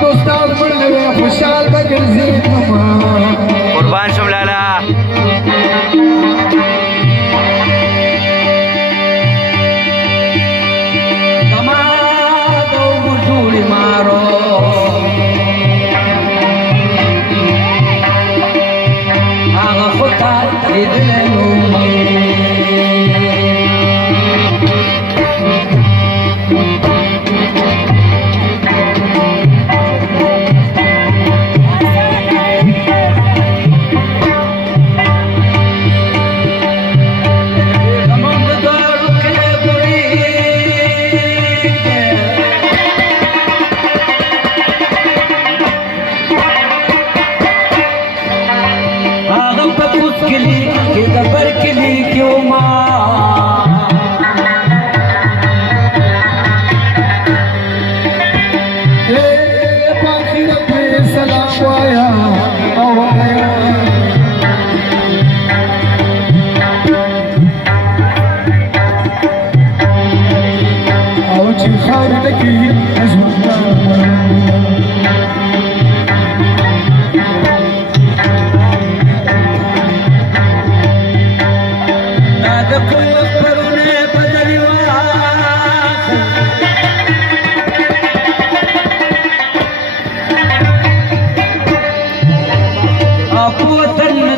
استاذ مرنوي خوشحال بگرزي قربان شم لالا کما دو بجوړي مارو هغه خطا لیدلې نو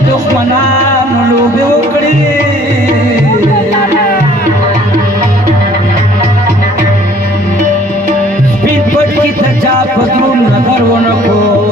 دښمنانو لوبې وکړې سپین پټ کې ته چا په دروم نظر ونه کړو